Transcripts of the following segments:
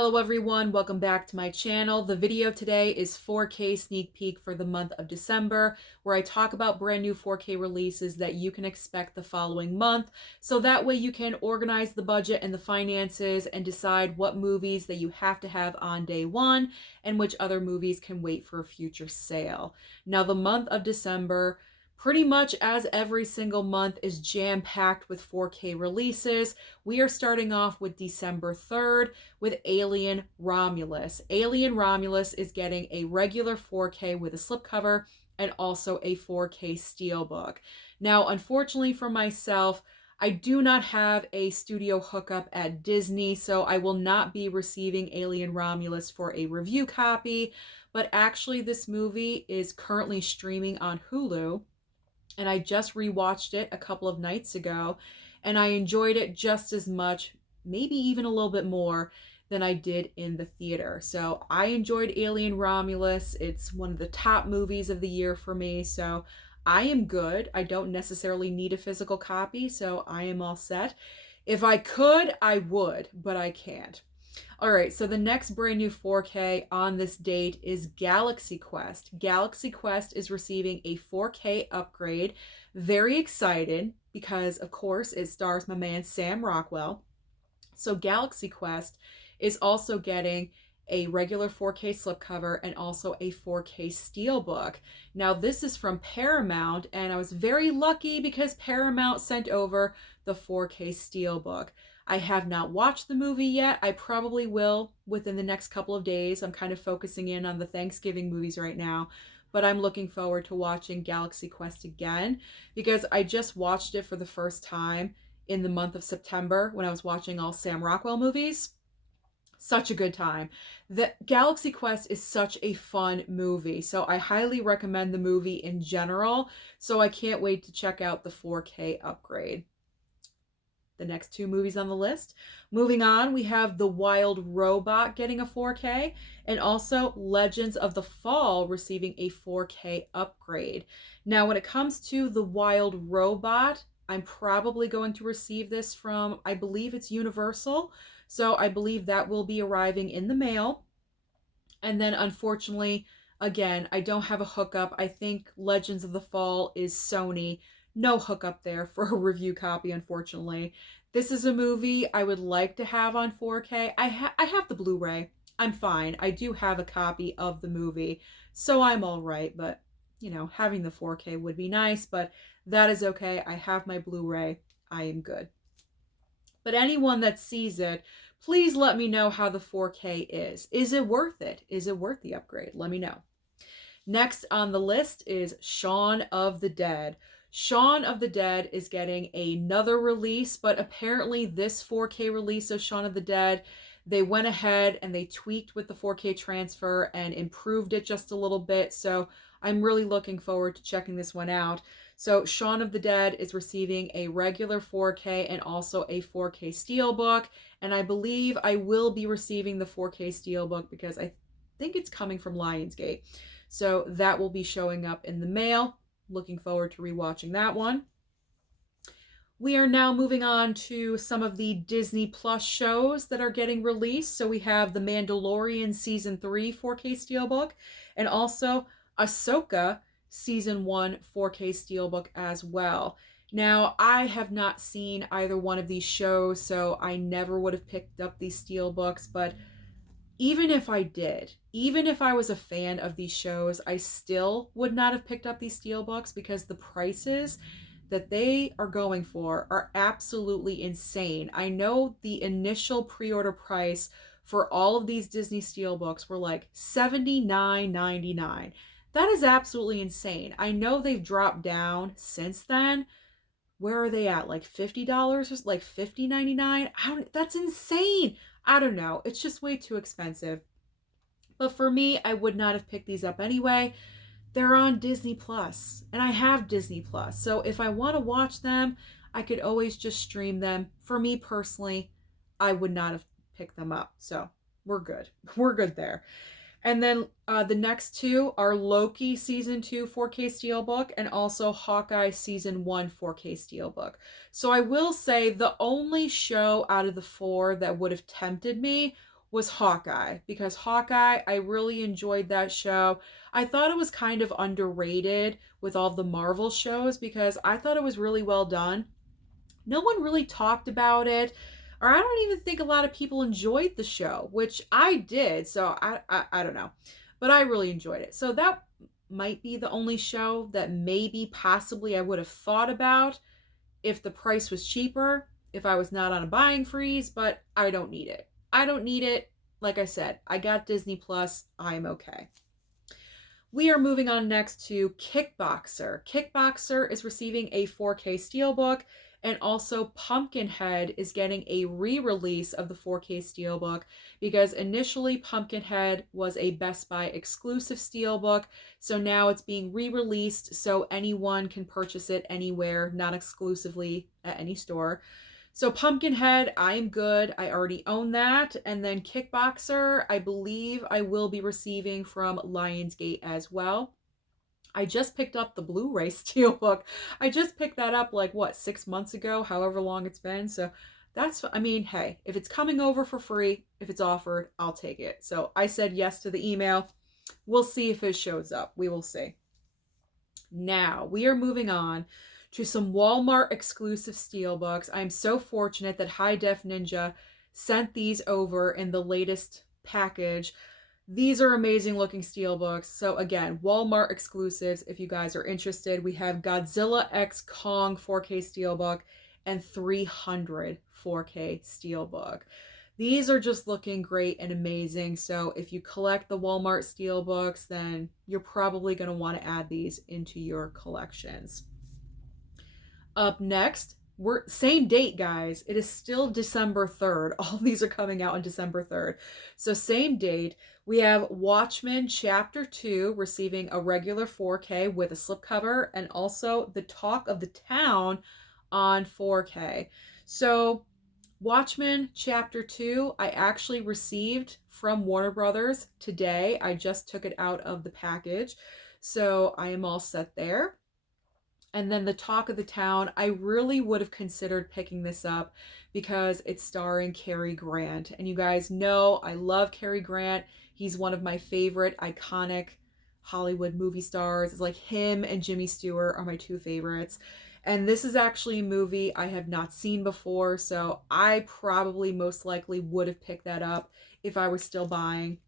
Hello everyone, welcome back to my channel. The video today is 4K sneak peek for the month of December, where I talk about brand new 4K releases that you can expect the following month, so that way you can organize the budget and the finances and decide what movies that you have to have on day one and which other movies can wait for a future sale. Now the month of December, pretty much as every single month, is jam-packed with 4K releases. We are starting off with December 3rd with Alien Romulus. Alien Romulus is getting a regular 4K with a slipcover and also a 4K steelbook. Now, unfortunately for myself, I do not have a studio hookup at Disney, so I will not be receiving Alien Romulus for a review copy, but actually this movie is currently streaming on Hulu, and I just rewatched it a couple of nights ago, and I enjoyed it just as much, maybe even a little bit more, than I did in the theater. So I enjoyed Alien Romulus. It's one of the top movies of the year for me, so I am good. I don't necessarily need a physical copy, so I am all set. If I could, I would, but I can't. All right, so the next brand new 4K on this date is Galaxy Quest. Galaxy Quest is receiving a 4K upgrade. Very excited because, of course, it stars my man Sam Rockwell. So Galaxy Quest is also getting a regular 4K slipcover and also a 4K steelbook. Now this is from Paramount, and I was very lucky because Paramount sent over the 4K steelbook. I have not watched the movie yet. I probably will within the next couple of days. I'm kind of focusing in on the Thanksgiving movies right now, but I'm looking forward to watching Galaxy Quest again because I just watched it for the first time in the month of September when I was watching all Sam Rockwell movies. Such a good time. The Galaxy Quest is such a fun movie, so I highly recommend the movie in general, so I can't wait to check out the 4K upgrade. The next two movies on the list. Moving on, we have The Wild Robot getting a 4K, and also Legends of the Fall receiving a 4K upgrade. Now, when it comes to The Wild Robot, I'm probably going to receive this from, I believe it's Universal, so I believe that will be arriving in the mail. And then, unfortunately, again, I don't have a hookup. I think Legends of the Fall is Sony. No hookup there for a review copy, unfortunately. This is a movie I would like to have on 4K. I have the Blu-ray. I'm fine. I do have a copy of the movie, so I'm all right. But, you know, having the 4K would be nice, but that is okay. I have my Blu-ray. I am good. But anyone that sees it, please let me know how the 4K is. Is it worth it? Is it worth the upgrade? Let me know. Next on the list is Shaun of the Dead. Shaun of the Dead is getting another release, but apparently this 4K release of Shaun of the Dead, they went ahead and they tweaked with the 4K transfer and improved it just a little bit. So I'm really looking forward to checking this one out. So Shaun of the Dead is receiving a regular 4K and also a 4K steelbook. And I believe I will be receiving the 4K steelbook because I think it's coming from Lionsgate. So that will be showing up in the mail. Looking forward to rewatching that one. We are now moving on to some of the Disney Plus shows that are getting released. So we have The Mandalorian Season 3 4K Steelbook and also Ahsoka Season 1 4K Steelbook as well. Now, I have not seen either one of these shows, so I never would have picked up these Steelbooks, but even if I did, even if I was a fan of these shows, I still would not have picked up these steelbooks because the prices that they are going for are absolutely insane. I know the initial pre-order price for all of these Disney steelbooks were like $79.99. That is absolutely insane. I know they've dropped down since then. Where are they at? Like $50 or like $50.99? That's insane. I don't know. It's just way too expensive. But for me, I would not have picked these up anyway. They're on Disney Plus, and I have Disney Plus. So if I want to watch them, I could always just stream them. For me personally, I would not have picked them up. So we're good. We're good there. And then the next two are Loki Season 2 4K Steelbook and also Hawkeye Season 1 4K Steelbook. So I will say the only show out of the four that would have tempted me was Hawkeye, because Hawkeye, I really enjoyed that show. I thought it was kind of underrated with all the Marvel shows because I thought it was really well done. No one really talked about it, or I don't even think a lot of people enjoyed the show, which I did. So I don't know, but I really enjoyed it. So that might be the only show that maybe possibly I would have thought about if the price was cheaper, if I was not on a buying freeze, but I don't need it. I don't need it. Like I said, I got Disney Plus. I'm okay. We are moving on next to Kickboxer. Kickboxer is receiving a 4K Steelbook, and also Pumpkinhead is getting a re-release of the 4K Steelbook because initially Pumpkinhead was a Best Buy exclusive Steelbook, so now it's being re-released so anyone can purchase it anywhere, not exclusively at any store. So Pumpkinhead, I'm good. I already own that. And then Kickboxer, I believe I will be receiving from Lionsgate as well. I just picked up the Blu-ray Steelbook. I just picked that up like, what, 6 months ago, however long it's been. So that's, I mean, hey, if it's coming over for free, if it's offered, I'll take it. So I said yes to the email. We'll see if it shows up. We will see. Now, we are moving on to some Walmart exclusive Steelbooks. I'm so fortunate that High Def Ninja sent these over in the latest package. These are amazing looking Steelbooks. So again, Walmart exclusives if you guys are interested. We have Godzilla X Kong 4K Steelbook and 300 4K Steelbook. These are just looking great and amazing. So if you collect the Walmart Steelbooks, then you're probably going to want to add these into your collections. Up next, same date, guys. It is still December 3rd. All these are coming out on December 3rd. So same date. We have Watchmen Chapter 2 receiving a regular 4K with a slipcover, and also The Talk of the Town on 4K. So Watchmen Chapter 2, I actually received from Warner Brothers today. I just took it out of the package. So I am all set there. And then The Talk of the Town, I really would have considered picking this up because it's starring Cary Grant. And you guys know I love Cary Grant. He's one of my favorite iconic Hollywood movie stars. It's like him and Jimmy Stewart are my two favorites. And this is actually a movie I have not seen before, so I probably most likely would have picked that up if I was still buying.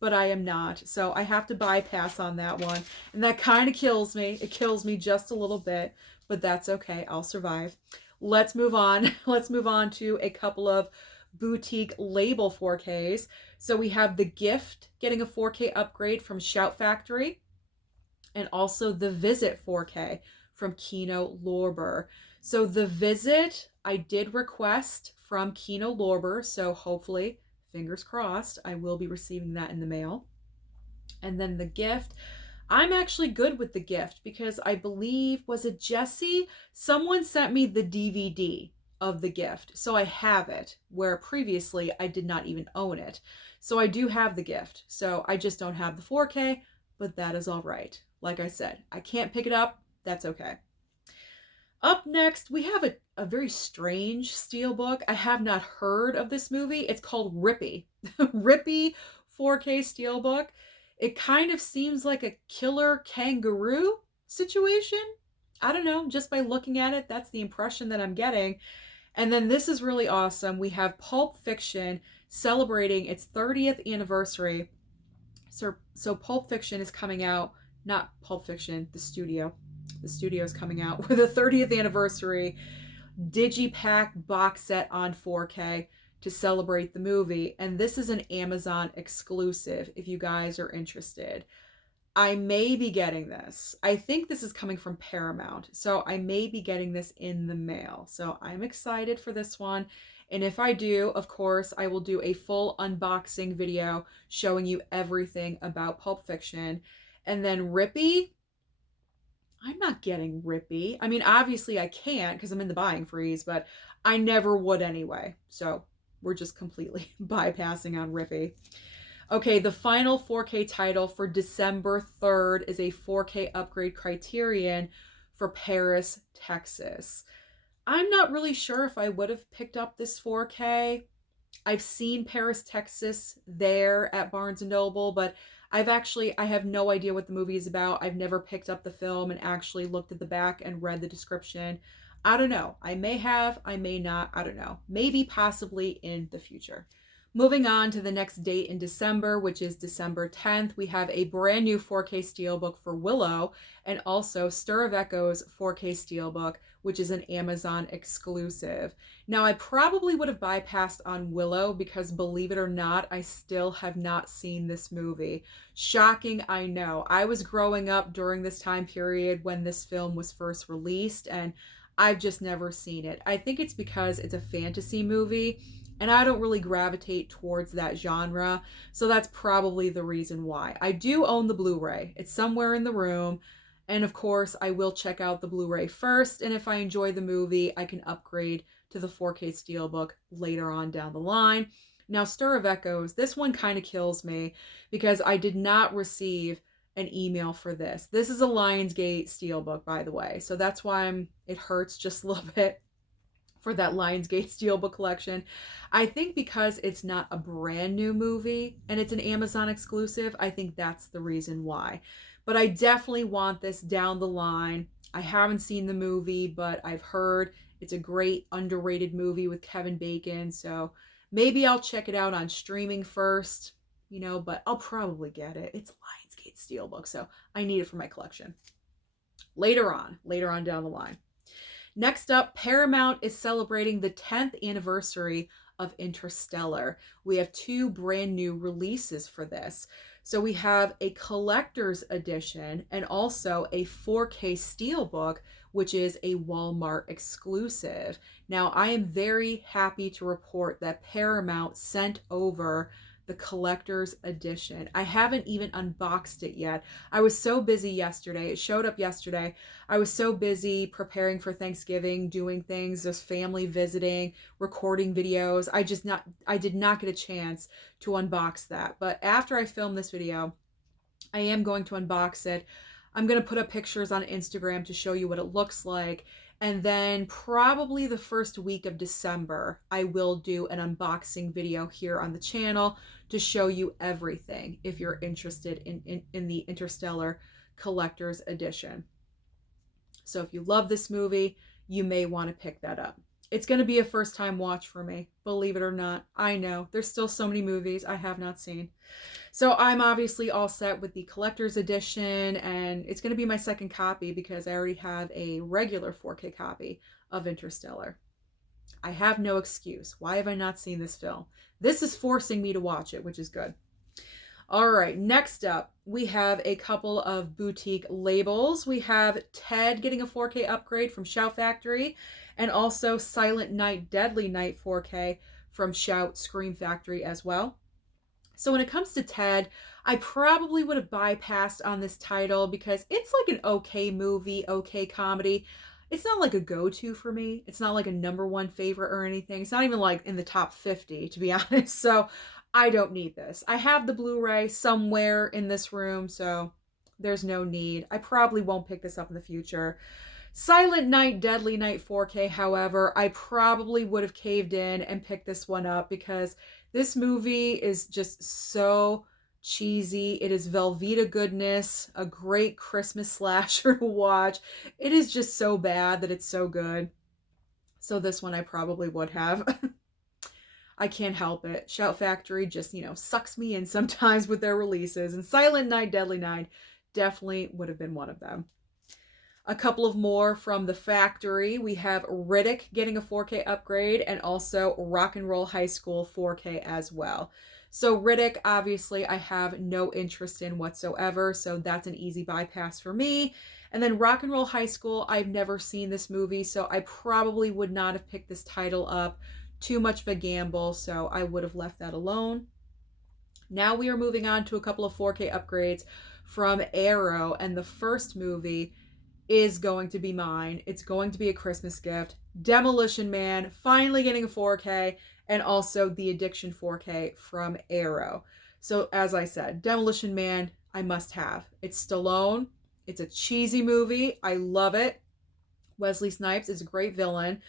But I am not, so I have to bypass on that one. And that kind of kills me. It kills me just a little bit, but that's okay. I'll survive. Let's move on. Let's move on to a couple of boutique label 4Ks. So we have The Gift getting a 4K upgrade from Shout Factory, and also The Visit 4K from Kino Lorber. So The Visit, I did request from Kino Lorber, so hopefully, fingers crossed, I will be receiving that in the mail. And then The Gift, I'm actually good with The Gift because I believe, was it Jesse? Someone sent me the DVD of The Gift. So I have it, where previously I did not even own it. So I do have The Gift. So I just don't have the 4K, but that is all right. Like I said, I can't pick it up. That's okay. Up next, we have a very strange Steelbook. I have not heard of this movie. It's called Rippy. Rippy 4K Steelbook. It kind of seems like a killer kangaroo situation. I don't know, just by looking at it, that's the impression that I'm getting. And then this is really awesome. We have Pulp Fiction celebrating its 30th anniversary. So Pulp Fiction is coming out, not Pulp Fiction, the studio. The studio is coming out with a 30th anniversary Digipack box set on 4K to celebrate the movie. And this is an Amazon exclusive if you guys are interested. I may be getting this. I think this is coming from Paramount. So I may be getting this in the mail. So I'm excited for this one. And if I do, of course, I will do a full unboxing video showing you everything about Pulp Fiction. And then Rippy, I'm not getting Rippy. I mean, obviously I can't because I'm in the buying freeze, but I never would anyway. So we're just completely bypassing on Rippy. Okay, the final 4K title for December 3rd is a 4K upgrade Criterion for Paris, Texas. I'm not really sure if I would have picked up this 4K. I've seen Paris, Texas there at Barnes & Noble, but I have no idea what the movie is about. I've never picked up the film and actually looked at the back and read the description. I don't know. I may have, I may not. I don't know. Maybe, possibly in the future. Moving on to the next date in December, which is December 10th, we have a brand new 4K Steelbook for Willow, and also Stir of Echoes 4K Steelbook, which is an Amazon exclusive. Now, I probably would have bypassed on Willow because, believe it or not, I still have not seen this movie. Shocking, I know. I was growing up during this time period when this film was first released, and I've just never seen it. I think it's because it's a fantasy movie, and I don't really gravitate towards that genre, so that's probably the reason why. I do own the Blu-ray. It's somewhere in the room, and of course, I will check out the Blu-ray first, and if I enjoy the movie, I can upgrade to the 4K Steelbook later on down the line. Now, Stir of Echoes, this one kind of kills me because I did not receive an email for this. This is a Lionsgate Steelbook, by the way, so that's why it hurts just a little bit for that Lionsgate Steelbook collection. I think because it's not a brand new movie and it's an Amazon exclusive, I think that's the reason why. But I definitely want this down the line. I haven't seen the movie, but I've heard it's a great underrated movie with Kevin Bacon, so maybe I'll check it out on streaming first, but I'll probably get it. It's Lionsgate Steelbook, so I need it for my collection. Later on down the line. Next up, Paramount is celebrating the 10th anniversary of Interstellar. We have 2 brand new releases for this. So we have a collector's edition and also a 4K Steelbook, which is a Walmart exclusive. Now, I am very happy to report that Paramount sent over the collector's edition. I haven't even unboxed it yet. I was so busy yesterday. It showed up yesterday. I was so busy preparing for Thanksgiving, doing things, just family visiting, recording videos. I did not get a chance to unbox that. But after I film this video, I am going to unbox it. I'm going to put up pictures on Instagram to show you what it looks like. And then probably the first week of December, I will do an unboxing video here on the channel to show you everything if you're interested in the Interstellar Collector's Edition. So if you love this movie, you may want to pick that up. It's going to be a first time watch for me, believe it or not. I know, there's still so many movies I have not seen. So I'm obviously all set with the collector's edition, and it's going to be my second copy because I already have a regular 4K copy of Interstellar. I have no excuse. Why have I not seen this film? This is forcing me to watch it, which is good. All right, next up, we have a couple of boutique labels. We have Ted getting a 4K upgrade from Shout Factory, and also Silent Night, Deadly Night 4K from Shout Scream Factory as well. So when it comes to Ted, I probably would have bypassed on this title because it's like an okay movie, okay comedy. It's not like a go-to for me. It's not like a #1 favorite or anything. It's not even like in the top 50, to be honest. So I don't need this. I have the Blu-ray somewhere in this room, so there's no need. I probably won't pick this up in the future. Silent Night, Deadly Night 4K, however, I probably would have caved in and picked this one up because this movie is just so cheesy. It is Velveeta goodness, a great Christmas slasher to watch. It is just so bad that it's so good. So this one I probably would have. I can't help it. Shout Factory just, sucks me in sometimes with their releases. And Silent Night, Deadly Night definitely would have been one of them. A couple of more from the factory. We have Riddick getting a 4K upgrade and also Rock and Roll High School 4K as well. So Riddick, obviously, I have no interest in whatsoever, so that's an easy bypass for me. And then Rock and Roll High School, I've never seen this movie, so I probably would not have picked this title up. Too much of a gamble, so I would have left that alone. Now we are moving on to a couple of 4K upgrades from Arrow, and the first movie is going to be mine. It's going to be a Christmas gift. Demolition Man, finally getting a 4K, and also the Addiction 4K from Arrow. So as I said, Demolition Man, I must have. It's Stallone. It's a cheesy movie. I love it. Wesley Snipes is a great villain.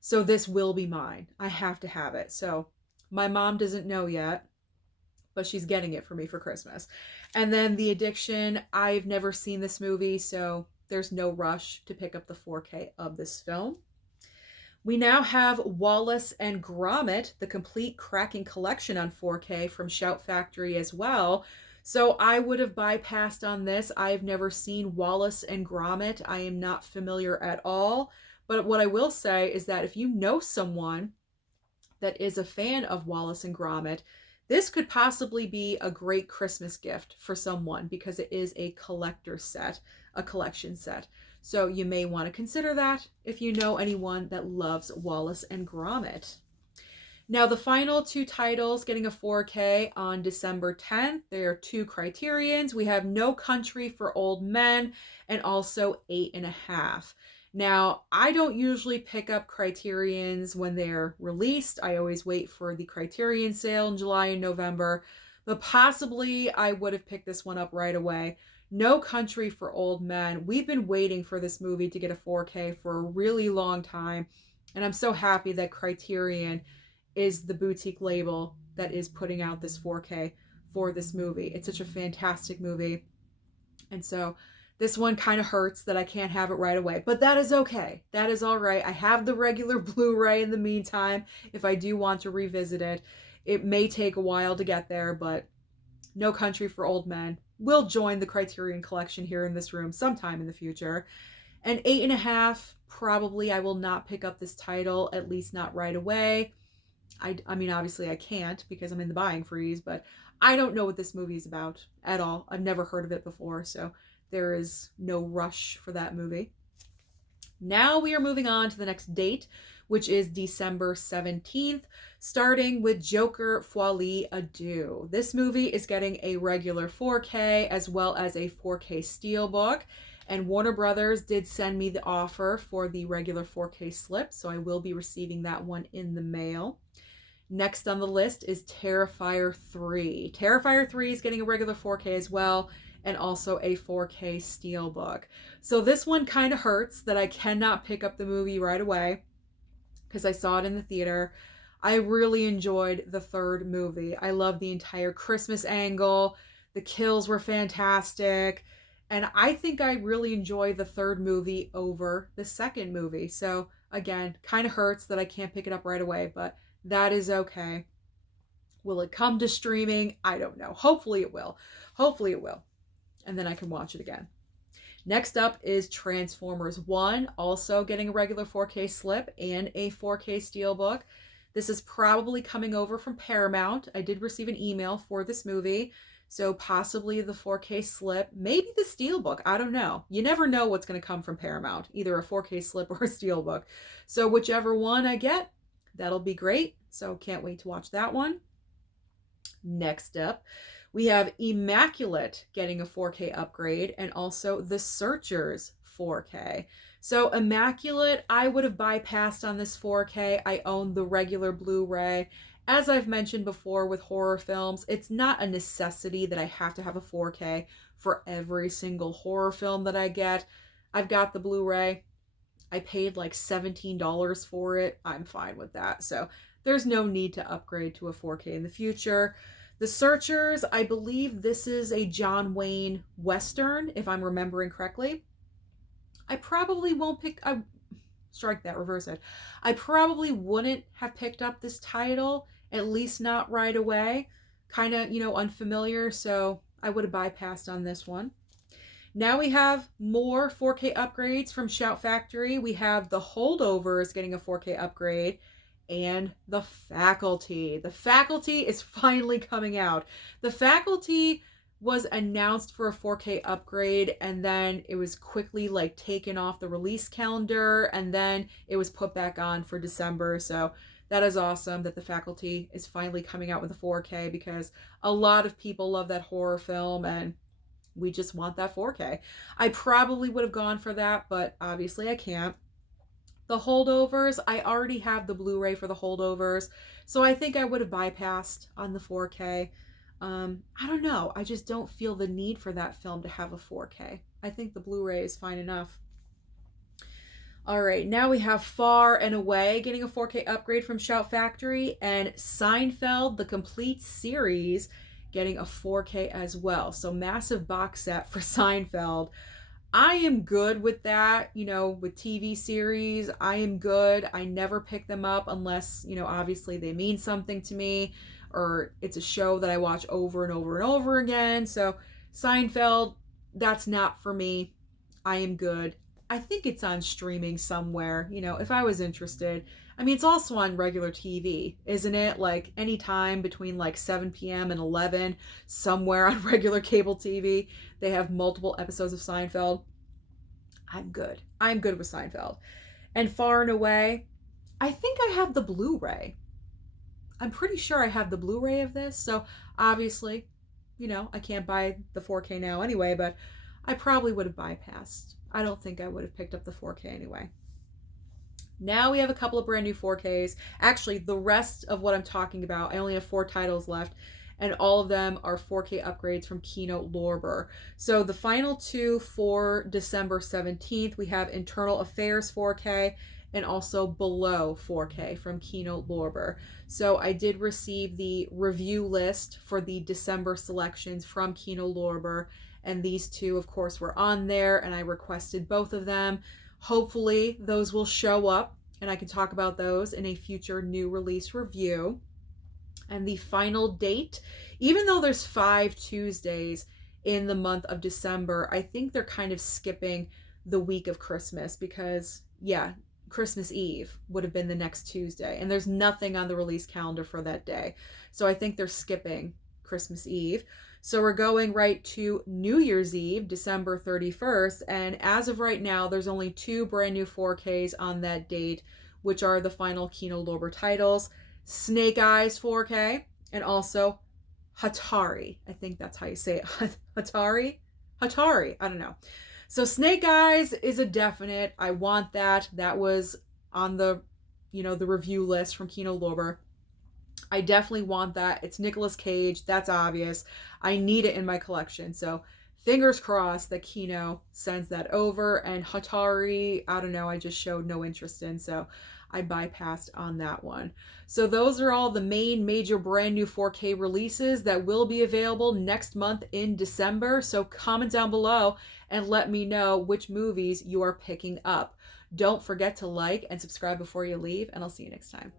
So this will be mine. I have to have it. So My mom doesn't know yet, but she's getting it for me for Christmas. And then The Addiction, I've never seen this movie, so there's no rush to pick up the 4K of this film. We now have Wallace and Gromit, the complete Cracking Collection on 4K from Shout Factory as well. So I would have bypassed on this. I've never seen Wallace and Gromit. I am not familiar at all. But what I will say is that if you know someone that is a fan of Wallace and Gromit, this could possibly be a great Christmas gift for someone because it is a collector set, a collection set. So you may want to consider that if you know anyone that loves Wallace and Gromit. Now the final two titles getting a 4K on December 10th, there are two Criterions. We have No Country for Old Men and also 8½. Now, I don't usually pick up Criterions when they're released. I always wait for the Criterion sale in July and November, but possibly I would have picked this one up right away. No Country for Old Men. We've been waiting for this movie to get a 4K for a really long time, and I'm so happy that Criterion is the boutique label that is putting out this 4K for this movie. It's such a fantastic movie, and so this one kind of hurts that I can't have it right away, but that is okay. That is all right. I have the regular Blu-ray in the meantime if I do want to revisit it. It may take a while to get there, but No Country for Old Men will join the Criterion Collection here in this room sometime in the future. And 8½, probably I will not pick up this title, at least not right away. I mean, obviously I can't because I'm in the buying freeze, but I don't know what this movie is about at all. I've never heard of it before, so there is no rush for that movie. Now we are moving on to the next date, which is December 17th, starting with Joker Folie à Deux. This movie is getting a regular 4K as well as a 4K Steelbook, and Warner Brothers did send me the offer for the regular 4K slip, so I will be receiving that one in the mail. Next on the list is Terrifier 3. Terrifier 3 is getting a regular 4K as well, and also a 4K Steelbook. So this one kind of hurts that I cannot pick up the movie right away because I saw it in the theater. I really enjoyed the third movie. I love the entire Christmas angle. The kills were fantastic. And I think I really enjoy the third movie over the second movie. So again, kind of hurts that I can't pick it up right away, but that is okay. Will it come to streaming? I don't know. Hopefully it will. Hopefully it will. And then I can watch it again. Next up is Transformers 1, also getting a regular 4K slip and a 4K Steelbook. This is probably coming over from Paramount. I did receive an email for this movie, so possibly the 4K slip, maybe the Steelbook, I don't know. You never know what's going to come from Paramount, either a 4K slip or a Steelbook. So whichever one I get, that'll be great. So can't wait to watch that one. Next up, we have Immaculate getting a 4K upgrade and also The Searchers 4K. So Immaculate, I would have bypassed on this 4K. I own the regular Blu-ray. As I've mentioned before with horror films, it's not a necessity that I have to have a 4K for every single horror film that I get. I've got the Blu-ray. I paid like $17 for it. I'm fine with that. So there's no need to upgrade to a 4K in the future. The Searchers, I believe this is a John Wayne Western, if I'm remembering correctly. I probably won't strike that, reverse it. I probably wouldn't have picked up this title, at least not right away. Kind of, unfamiliar, so I would have bypassed on this one. Now we have more 4K upgrades from Shout Factory. We have The Holdovers getting a 4K upgrade, and The Faculty. The Faculty is finally coming out. The Faculty was announced for a 4K upgrade, and then it was quickly taken off the release calendar, and then it was put back on for December. So that is awesome that The Faculty is finally coming out with a 4K, because a lot of people love that horror film and we just want that 4K. I probably would have gone for that, but obviously I can't. The Holdovers, I already have the Blu-ray for The Holdovers, so I think I would have bypassed on the 4K. I don't know. I just don't feel the need for that film to have a 4K. I think the Blu-ray is fine enough. All right, now we have Far and Away getting a 4K upgrade from Shout Factory, and Seinfeld, the complete series, getting a 4K as well. So massive box set for Seinfeld. I am good with that, with TV series. I am good. I never pick them up unless, obviously they mean something to me, or it's a show that I watch over and over and over again. So Seinfeld, that's not for me. I am good. I think it's on streaming somewhere, if I was interested. I mean, it's also on regular TV, isn't it? Like anytime between like 7 p.m. and 11, somewhere on regular cable TV, they have multiple episodes of Seinfeld. I'm good. I'm good with Seinfeld. And Far and Away, I think I have the Blu-ray. I'm pretty sure I have the Blu-ray of this. So obviously, I can't buy the 4K now anyway, but I probably would have bypassed. I don't think I would have picked up the 4K anyway. Now we have a couple of brand new 4Ks. Actually, the rest of what I'm talking about, I only have 4 titles left, and all of them are 4K upgrades from Kino Lorber. So the final 2 for December 17th, we have Internal Affairs 4K and also Below 4K from Kino Lorber. So I did receive the review list for the December selections from Kino Lorber, and these 2, of course, were on there, and I requested both of them. Hopefully those will show up, and I can talk about those in a future new release review. And the final date, even though there's 5 Tuesdays in the month of December, I think they're kind of skipping the week of Christmas because, Christmas Eve would have been the next Tuesday, and there's nothing on the release calendar for that day. So I think they're skipping Christmas Eve. So we're going right to New Year's Eve, December 31st, and as of right now, there's only 2 brand new 4Ks on that date, which are the final Kino Lorber titles, Snake Eyes 4K, and also Hatari. I think that's how you say it. Hatari, I don't know. So Snake Eyes is a definite. I want that. That was on the, the review list from Kino Lorber. I definitely want that. It's Nicolas Cage. That's obvious. I need it in my collection. So fingers crossed that Kino sends that over. And Hatari, I don't know. I just showed no interest in. So I bypassed on that one. So those are all the main major brand new 4K releases that will be available next month in December. So comment down below and let me know which movies you are picking up. Don't forget to like and subscribe before you leave, and I'll see you next time.